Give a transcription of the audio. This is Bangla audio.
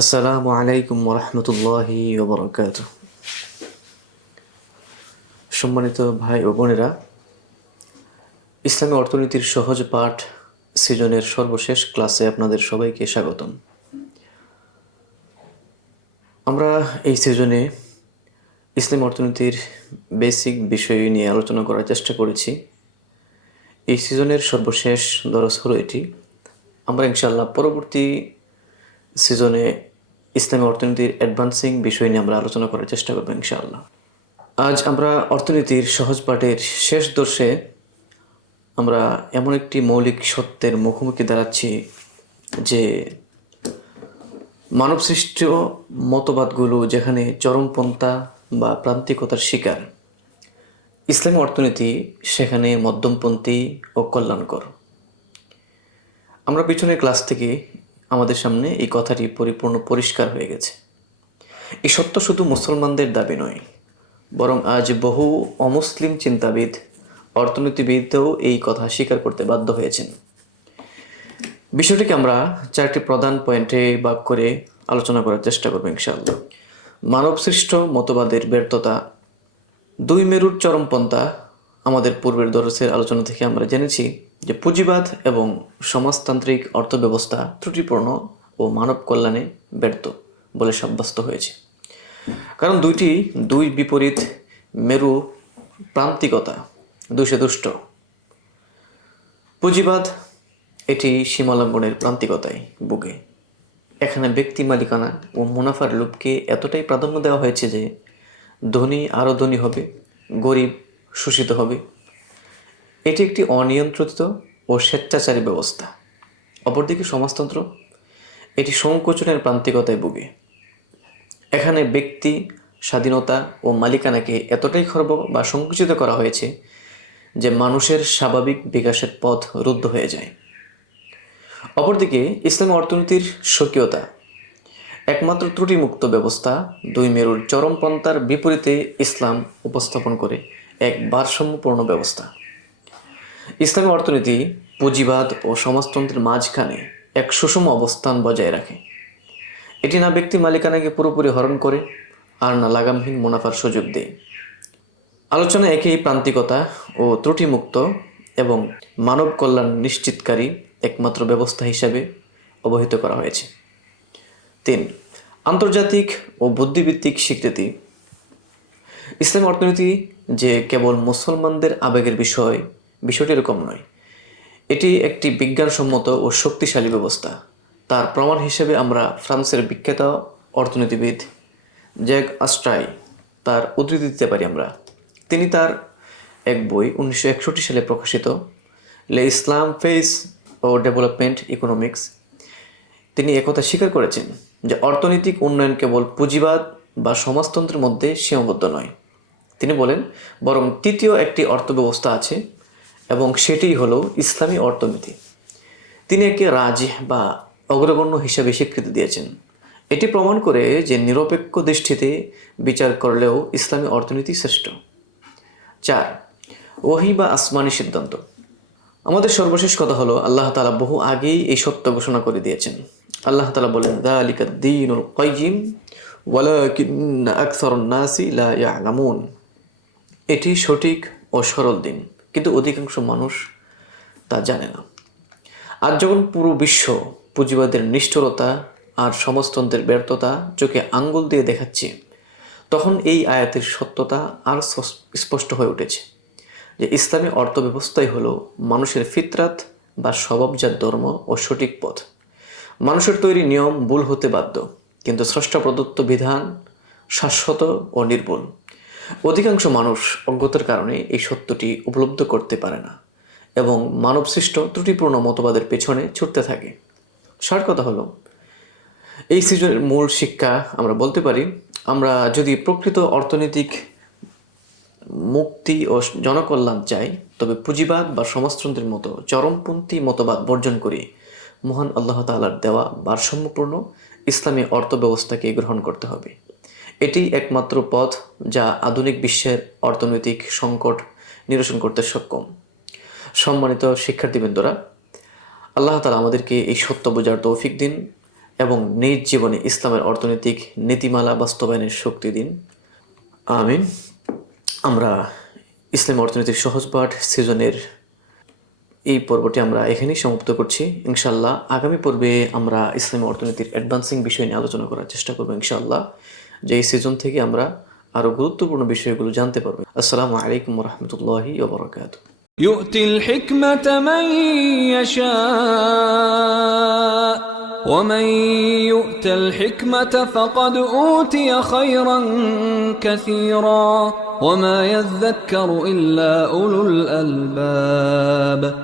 আসসালামু আলাইকুম রহমতুল্লাহি ওবরাকাত। সম্মানিত ভাই ও বোনেরা, ইসলামী অর্থনীতির সহজ পাঠ সিজনের সর্বশেষ ক্লাসে আপনাদের সবাইকে স্বাগতম। আমরা এই সিজনে ইসলামী অর্থনীতির বেসিক বিষয় নিয়ে আলোচনা করার চেষ্টা করেছি। এই সিজনের সর্বশেষ দরস হলো এটি। আমরা ইনশাল্লাহ পরবর্তী সিজনে ইসলামী অর্থনীতির অ্যাডভান্সিং বিষয় নিয়ে আমরা আলোচনা করার চেষ্টা করব ইনশাআল্লাহ। আজ আমরা অর্থনীতির সহজ পাঠের শেষ দর্শে আমরা এমন একটি মৌলিক সত্যের মুখোমুখি দাঁড়াচ্ছি যে মানবসৃষ্ট মতবাদগুলো যেখানে চরমপন্থা বা প্রান্তিকতার শিকার, ইসলামী অর্থনীতি সেখানে মধ্যমপন্থী ও কল্যাণকর। আমরা পিছনের ক্লাস থেকে আমাদের সামনে এই কথাটি পরিপূর্ণ পরিষ্কার হয়ে গেছে। এই সত্য শুধু মুসলমানদের দাবি নয়, বরং আজ বহু অমুসলিম চিন্তাবিদ, অর্থনীতিবিদও এই কথা স্বীকার করতে বাধ্য হয়েছেন। বিষয়টিকে আমরা চারটি প্রধান পয়েন্টে ভাগ করে আলোচনা করার চেষ্টা করব ইনশাআল্লাহ। মানবসৃষ্ট মতবাদের ব্যর্থতা, দুই মেরুর চরমপন্থা আমাদের পূর্বের দরসের আলোচনা থেকে আমরা জেনেছি। যে পুঁজিবাদ এবং সমাজতান্ত্রিক অর্থব্যবস্থা ত্রুটিপূর্ণ ও মানব কল্যাণে ব্যর্থ বলে সাব্যস্ত হয়েছে। কারণ দুইটি, দুই বিপরীত মেরু প্রান্তিকতা দুষে দুষ্ট। পুঁজিবাদ এটি সীমালঙ্ঘনের প্রান্তিকতায় বুকে এখানে ব্যক্তি মালিকানা ও মুনাফার লোভকে এতটাই প্রাধান্য দেওয়া হয়েছে যে ধনী আরও ধনী হবে, গরিব শোষিত হবে। এটি একটি অনিয়ন্ত্রিত ও স্বেচ্ছাচারী ব্যবস্থা। অপরদিকে সমাজতন্ত্র, এটি সংকোচনের প্রান্তিকতায় ভুগে। এখানে ব্যক্তি, স্বাধীনতা ও মালিকানাকে এতটাই খর্ব বা সংকুচিত করা হয়েছে যে মানুষের স্বাভাবিক বিকাশের পথ রুদ্ধ হয়ে যায়। অপরদিকে ইসলাম অর্থনীতির স্বকীয়তা, একমাত্র ত্রুটিমুক্ত ব্যবস্থা দুই মেরুর চরমপন্থার বিপরীতে ইসলাম উপস্থাপন করে এক ভারসাম্যপূর্ণ ব্যবস্থা। ইসলামী অর্থনীতি পুঁজিবাদ ও সমাজতন্ত্রের মাঝখানে এক সুষম অবস্থান বজায় রাখে। এটি না ব্যক্তি মালিকানাকে পুরোপুরি হরণ করে, আর না লাগামহীন মুনাফার সুযোগ দেয়। আলোচনা একেই প্রান্তিকতা ও ত্রুটিমুক্ত এবং মানব কল্যাণ নিশ্চিতকারী একমাত্র ব্যবস্থা হিসাবে অবহিত করা হয়েছে। তিন, আন্তর্জাতিক ও বুদ্ধিভিত্তিক স্বীকৃতি। ইসলাম অর্থনীতি যে কেবল মুসলমানদের আবেগের বিষয় বিষয়টি এরকম নয়। এটি একটি বিজ্ঞানসম্মত ও শক্তিশালী ব্যবস্থা। তার প্রমাণ হিসেবে আমরা ফ্রান্সের বিখ্যাত অর্থনীতিবিদ জ্যাক আস্ট্রাই তার উদ্ধৃতি দিতে পারি আমরা। তিনি তার এক বই উনিশশো একষট্টি সালে প্রকাশিত, লে ইসলাম ফেস ও ডেভেলপমেন্ট ইকোনমিক্স তিনি একথা স্বীকার করেছেন যে অর্থনৈতিক উন্নয়ন কেবল পুঁজিবাদ বা সমাজতন্ত্রের মধ্যে সীমাবদ্ধ নয়। তিনি বলেন, বরং তৃতীয় একটি অর্থব্যবস্থা আছে এবং সেটিই হলো ইসলামী অর্থনীতি। তিনি একে রাজ বা অগ্রগণ্য হিসাবে স্বীকৃতি দিয়েছেন। এটি প্রমাণ করে যে নিরপেক্ষ দৃষ্টিতে বিচার করলেও ইসলামী অর্থনীতি শ্রেষ্ঠ। চার, ওহি বা আসমানি সিদ্ধান্ত। আমাদের সর্বশেষ কথা হলো, আল্লাহ তালা বহু আগেই এই সত্য ঘোষণা করে দিয়েছেন। আল্লাহ তালা বলেন, দালিকা দিনুল কয়িম ওয়ালাকিন্না আকসর নাসি লা এটি সঠিক ও সরল দিন। কিন্তু অধিকাংশ মানুষ তা জানে না। আজ যখন পুরো বিশ্ব পুঁজিবাদের নিষ্ঠুরতা আর সমাজতন্ত্রের ব্যর্থতা চোখে আঙ্গুল দিয়ে দেখাচ্ছে, তখন এই আয়াতের সত্যতা আর স্পষ্ট হয়ে উঠেছে যে ইসলামী অর্থব্যবস্থাই হলো মানুষের ফিতরাত বা স্বভাবজাত ধর্ম ও সঠিক পথ। মানুষের তৈরি নিয়ম ভুল হতে বাধ্য, কিন্তু স্রষ্টা প্রদত্ত বিধান শাশ্বত ও নির্ভুল। অধিকাংশ মানুষ অজ্ঞতার কারণে এই সত্যটি উপলব্ধ করতে পারে না এবং মানবসৃষ্ট ত্রুটিপূর্ণ মতবাদের পেছনে ছুটতে থাকে। সার কথা হলো, এই সিজনের মূল শিক্ষা আমরা বলতে পারি, আমরা যদি প্রকৃত অর্থনৈতিক মুক্তি ও জনকল্যাণ চাই, তবে পুঁজিবাদ বা সমাজতন্ত্রের মতো চরমপন্থী মতবাদ বর্জন করে মহান আল্লাহ তালার দেওয়া ভারসাম্যপূর্ণ ইসলামী অর্থব্যবস্থাকে গ্রহণ করতে হবে। এটি একমাত্র পথ যা আধুনিক বিশ্বের অর্থনৈতিক সংকট নিরসন করতে সক্ষম। সম্মানিত শিক্ষার্থীবৃন্দরা, আল্লাহ তালা আমাদেরকে এই সত্য বোঝার তৌফিক দিন এবং নিজ জীবনে ইসলামের অর্থনৈতিক নীতিমালা বাস্তবায়নের শক্তি দিন। আমিন। আমরা ইসলাম অর্থনৈতিক সহজ পাঠ সিজনের এই পর্বটি আমরা এখানেই সমাপ্ত করছি। ইনশাল্লাহ আগামী পর্বে আমরা ইসলামী অর্থনীতির অ্যাডভান্সিং বিষয় নিয়ে আলোচনা করার চেষ্টা করব ইনশাল্লাহ যে এই সিজন থেকে আমরা আরও গুরুত্বপূর্ণ বিষয়গুলো জানতে পারবো আসসালামু আলাইকুম রহমতুল্লাহি ওবরাকাত يؤتي الحكمة من يشاء ومن يؤت الحكمة فقد أوتي خيرا كثيرا وما يذكر إلا أولو الألباب